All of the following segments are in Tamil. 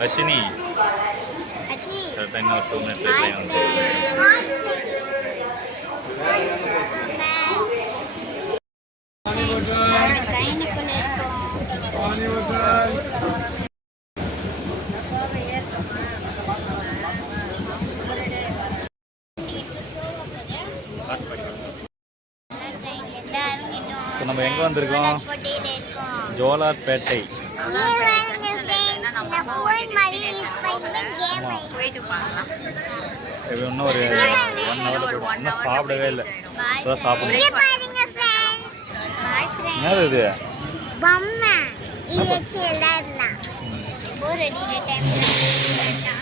અશ્વિની તને તું મેસેજ આવ્યો நம்ம எங்கே வந்திருக்கோம்? ஜோலார்பேட்டை. இன்னும் ஒரு ஒன் ஹவர் இன்னும் சாப்பிடவே இல்லை. இப்போதான் சாப்பிடணும். என்னது இது? விளையாடலாம் போர் அடிக்கிற டைம்ல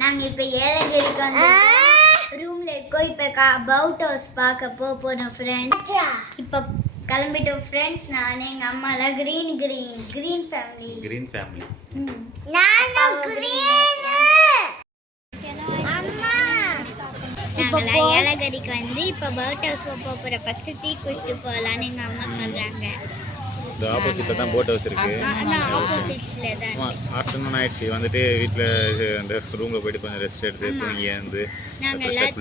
நாங்க இப்ப ஏலகிரிக்கு வந்து ரூம்ல இருக்கோம். இப்ப பவுட் ஹவுஸ் பார்க்க போக போறோம் ஃப்ரெண்ட்ஸ் இப்ப கிளம்பிட்டோம் ஃப்ரெண்ட்ஸ் நான் எங்க அம்மா எல்லாம் green green green family green family நானும் கிரீன் அம்மா. நாங்களாம் ஏலகிரிக்கு வந்து இப்போ பவுட் ஹவுஸ் போக போகிற ஃபஸ்ட்டு டீ குடிச்சிட்டு போகலான்னு எங்கள் அம்மா சொல்கிறாங்க இந்த ஆப்போசிட்டில் தான் போட் ஹவுஸ் இருக்குது தான் ஆஃப்டர்நூன் ஆயிடுச்சு. வந்துட்டு வீட்டில் அந்த ரூமில் போயிட்டு கொஞ்சம் ரெஸ்ட் எடுத்து தூங்கி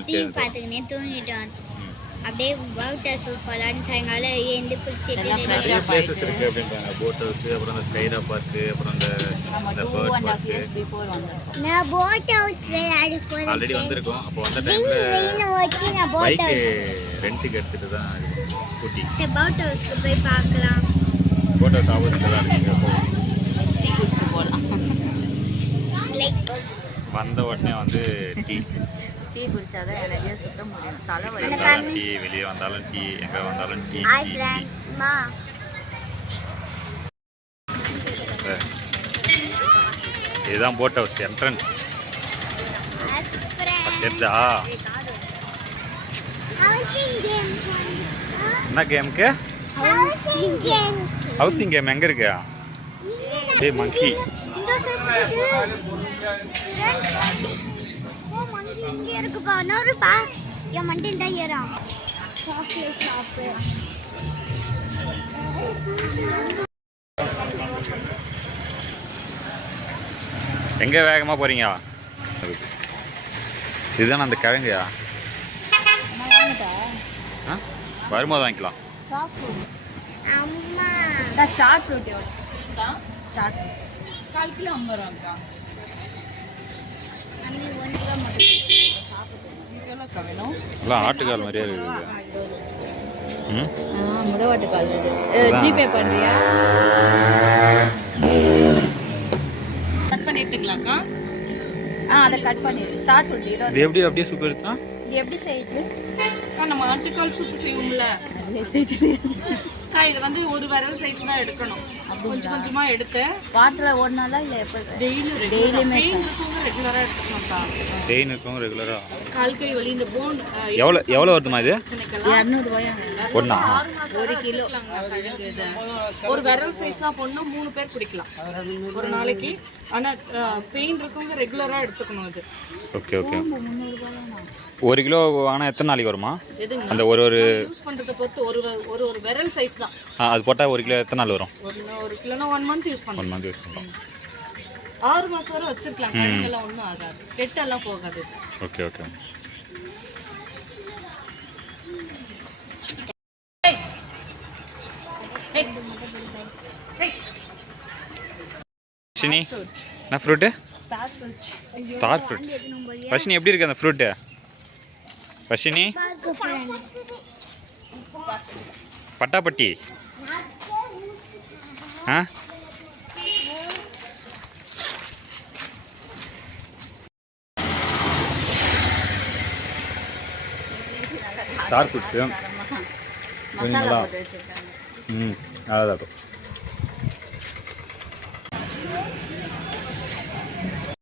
டீ பார்த்துக்கினே தூங்கிட்டோம். அப்படியே பவுட் ஹவுஸ் போகலான்னு சாயங்காலம் எழுந்து குளிச்சுட்டு நிறைய பிளேசஸ் இருக்குது அப்படின்றாங்க. போட் ஹவுஸ் அப்புறம் அந்த ஸ்கைரா பார்க்கு அப்புறம் அந்த இந்த பேர்ட் பார்க்கு நான் போட் ஹவுஸ் ஆல்ரெடி வந்திருக்கோம். அப்போ வந்த வெயில் டைமில் வெயில் ஓட்டி நான் போட் பைக்கு ஹவுஸ் ரெண்ட்டுக்கு எடுத்துகிட்டு தான் ஸ்கூட்டி சரி போட் ஹவுஸ்க்கு போய் பார்க்கலாம். போட் ஹவுஸ் ஆப்போசிட்டில் தான் இருக்குது லைக் வந்த உடனே வந்து டீ. டீ குடிச்சாதான் எனக்கே சுத்த முடியும். தலைவலி. டீ வெளியே வந்தாலும் டீ எங்கே வந்தாலும் டீ இதுதான் போட் ஹவுஸ் என்ட்ரன்ஸ் தெரிஞ்சா ஹவுசிங் கேம் என்ன கேமுக்கு ஹவுசிங் கேம் எங்கே இருக்கு? ஏய் மங்கி எங்கே வேகமாக போகிறீங்க இதுதானே அந்த கிழங்கா ஆ? வரும்போது வாங்கிக்கலாம். அம்மா. ஸ்டார் ஃப்ரூட் ஸ்டார் கால் கிலோ ஐம்பது ரூபாக்கா அம்மி ஒன்று ரூபா மட்டும் எவ்வளோக்கா வேணும்? எல்லாம் ஆட்டுக்கால் மாதிரியே இருக்குது. ஜிபே பண்ணுறியா கட் பண்ணி எடுத்துக்கலாம்க்கா ஆ அதை கட் பண்ணிடு. ஸ்டார் இது எப்படி அப்படியே சூப்பர் இது எப்படி செய்யுது? அக்கா, நம்ம ஆட்டுக்கால் சூப்பு செய்வோம்ல. அக்கா இது வந்து ஒரு விரல் சைஸ் தான் எடுக்கணும். கொஞ்சம் கொஞ்சமா எடுத்து வாரத்தில் ஒரு நாளா இல்லை எப்போ? டெய்லி டெய்லியுமே ரெகுலரா எடுத்துக்கணும்க்கா பெயின் இருக்கும் ரெகுலராக கால் கை வலி இந்த போன் எவ்வளோ எவ்வளோ வருதுமா இது? பிரச்சனைக்கெல்லாம் இரநூறுபாயா? மாசம் ஒரு கிலோ. ஒரு விரல் சைஸ் தான் பொண்ணு மூணு பேர் குடிக்கலாம் ஒரு நாளைக்கு. ஆனா பெயின் இருக்கவங்க ரெகுலரா எடுத்துக்கணும் இது ஓகே ஓகே ஒரு கிலோ ஆனால் எத்தனை நாளைக்கு வருமா? அந்த ஒரு ஒரு யூஸ் பண்றதை பொறுத்து ஒரு ஒரு ஒரு விரல் சைஸ் தான். அது போட்டால் ஒரு கிலோ எத்தனை நாள் வரும்? ஒரு கிலோனா ஒன் மந்த் யூஸ் ஒன் பண்ணலாம். மந்த் யூஸ் பண்ணுறோம் ஆறு மாசம் வரை வச்சிருக்கலாம். கழுங்கெல்லாம் ஒன்றும் ஆகாது. கெட்டெல்லாம் போகாது. ஓகே ஓகே ஷினி என்ன ஃப்ரூட்டு ஸ்டார் ஃப்ரூட்ஸ் பஷினி எப்படி இருக்கு அந்த ஃப்ரூட்டு பஷினி பட்டாப்பட்டி. ஆ? ஸ்டார் ஃப்ரூட்ஸு மசாலா হুম আলাদা তো